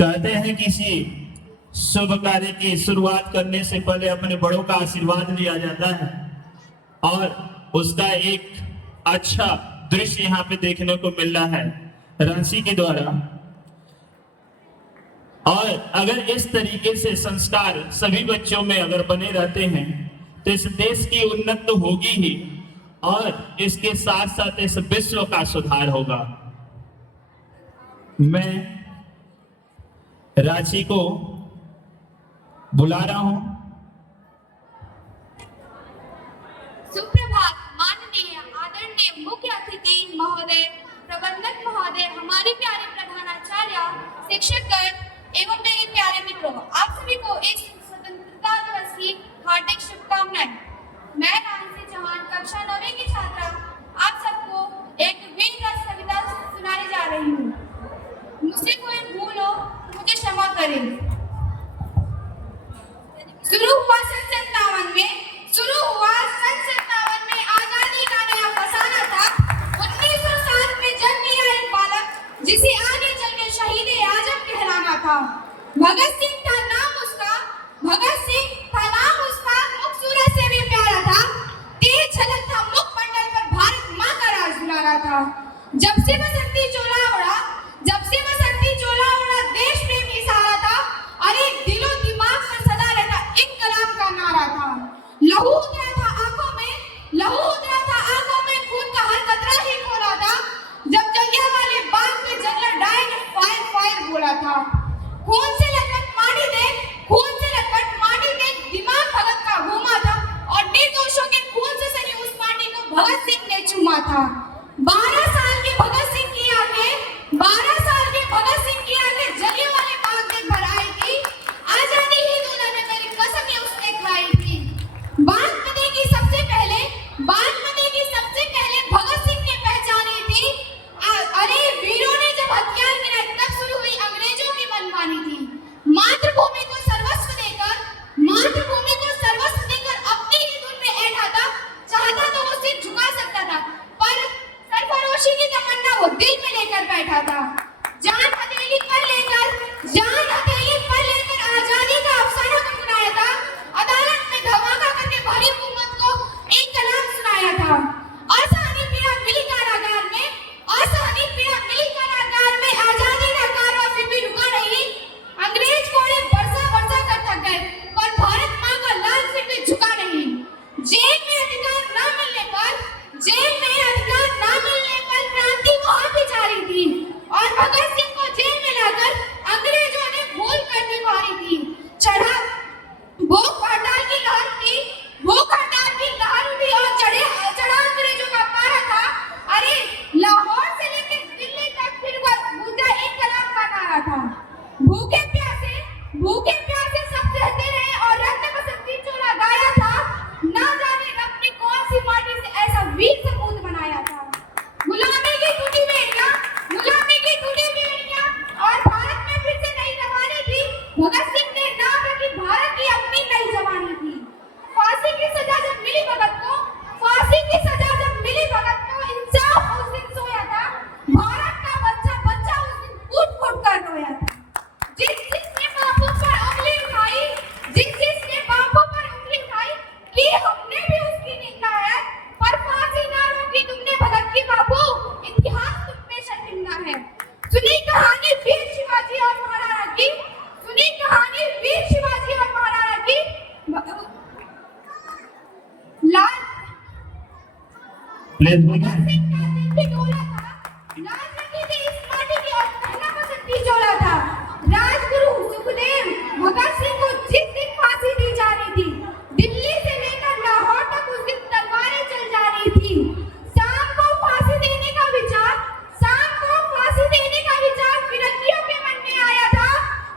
कहते हैं किसी शुभ कार्य की शुरुआत करने से पहले अपने बड़ों का आशीर्वाद लिया जाता है और उसका एक अच्छा दृश्य यहाँ पे देखने को मिल रहा है रांची के द्वारा। और अगर इस तरीके से संस्कार सभी बच्चों में अगर बने रहते हैं तो इस देश की उन्नति तो होगी ही और इसके साथ साथ इस विश्व का सुधार होगा। मैं रांची को बुला रहा हूं। सुप्रभात माननीय आदरणीय मुख्य अतिथि महोदय, प्रबंधक महोदय, हमारे प्यारे प्रधानाचार्य, शिक्षकगण एवं मेरे प्यारे मित्रों, आप सभी को इस स्वतंत्रता दिवस की हार्दिक शुभकामनाएं। मैं रांची चौहान कक्षा 9वीं की छात्रा आप सबको एक वीर रस कविता सुनाने जा रही हूँ। मुझसे कोई भूल हो तो मुझे क्षमा करें। शुरू हुआ सन 57 में आजादी का नया फसाना था। 1907 में जन्म लिया एक बालक जिसे आगे चल के शहीद ए आजम कहलाना था। भगत सिंह था नाम उसका, मुख सूरत से भी प्यारा था। तेज झलक था मुख मंडल पर भारत माँ का राज दुलारा था। जब से बसंती चोला उड़ा देश प्रेम इशारा था। अरे दिलो दिमाग में सदा रहता इनकलाब का नारा था। लहू उतरा था आंखों में खून का हर कतरा ही खोला था। जब जलियांवाले बाग में जनरल डायर ने फायर बोला था। खून से लटपट माटी देख दिमाग भगत का घूमा था और निर्दोषों के खून से सनी उस माटी को भगत सिंह ने चूमा था। 12 साल के भगत सिंह की आंखें जलियांवाले बाग में भर आई थी। आजादी ही दूल्हा ने मेरी कसम ये उसने खाई थी। बागमती की सबसे पहले भगत सिंह ने पहचानी थी। अरे वीरों ने जब हथियार गिराए तब शुरू हुई अंग्रेजों की मनमानी थी। मातृभूमि को सर्वस्व देकर अपनी ही धुन में ऐठा था। चाहता तो वो सिर झुका सकता था पर सरफरोशी की तमन्ना वो दिल में लेकर बैठा था। जान हथेली पर लेकर आजादी का अफसाना गुनगुनाया था। अदालत में धमाका करके भरी हुकूमत को एक कलाम सुनाया था। असहनीय पीड़ा मिली कारागार में आजादी का कारवां फिर भी रुका नहीं। अंग्रेज घोड़े बरसा कर थक गए पर भारत माँ का लाल सिर भी झुका नहीं। जेल में अधिकार न मिलने पर क्रांति वहां भी जारी थी और भगत सिंह को जेल में लाकर अंग्रेजों ने भूल कर दी भारी थी। भूख हड़ताल की लहर उठी और चढ़ा अंग्रेजों का पारा था। अरे लाहौर से लेकर दिल्ली तक फिर गूंजा इनकलाब का नारा था। भूखे प्यासे सब सहते रहे और रक्त बसंती चोला गाया था। ना जाने रब ने कौन सी माटी से ऐसा वीर सपूत बनाया था। गुलामी की टूटी बेड़ियां और भारत में फिर से नई रवानी थी। भगत सिंह ने नाम रखी भारत की अपनी नई जवानी थी। फांसी की सजा जब मिली भगत को इंसाफ उस दिन सोया था। भारत का बच्चा उस दिन फूट कर रोया था। जिसने बापू पर उंगली उठाई कि हमने भी उसकी निंदा है पर फांसी ना रोकी तुमने भगत की बापू, इतिहास तुम पे शर्मिंदा है। सुनी कहानी वीर शिवाजी और महाराणा की। लाल थी इस माटी की और पहला बसंती चोला था। राजगुरु सुखदेव भगत सिंह को जिस दिन फांसी दी जा रही थी, दिल्ली से लेकर लाहौर तक उस दिन तलवारें चल जा रही थी। शाम को फांसी देने का विचार फिरंगियों के मन में आया था।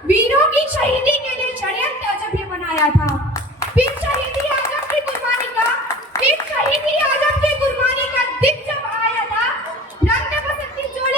वीरों की शहीदी के लिए षड्यंत्र अजब ये बनाया था। फिर शहीदी आजम की कुर्बानी का दिन जब आया था, रंग बसंती चोले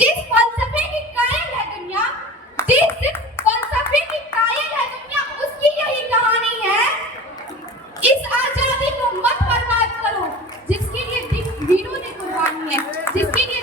जिस फलसफे की कायल है दुनिया, जिस फलसफे की कायल है दुनिया, उसकी यही कहानी है। इस आजादी को मत बर्बाद करो जिसके लिए वीरों ने कुर्बानी है, जिसके लिए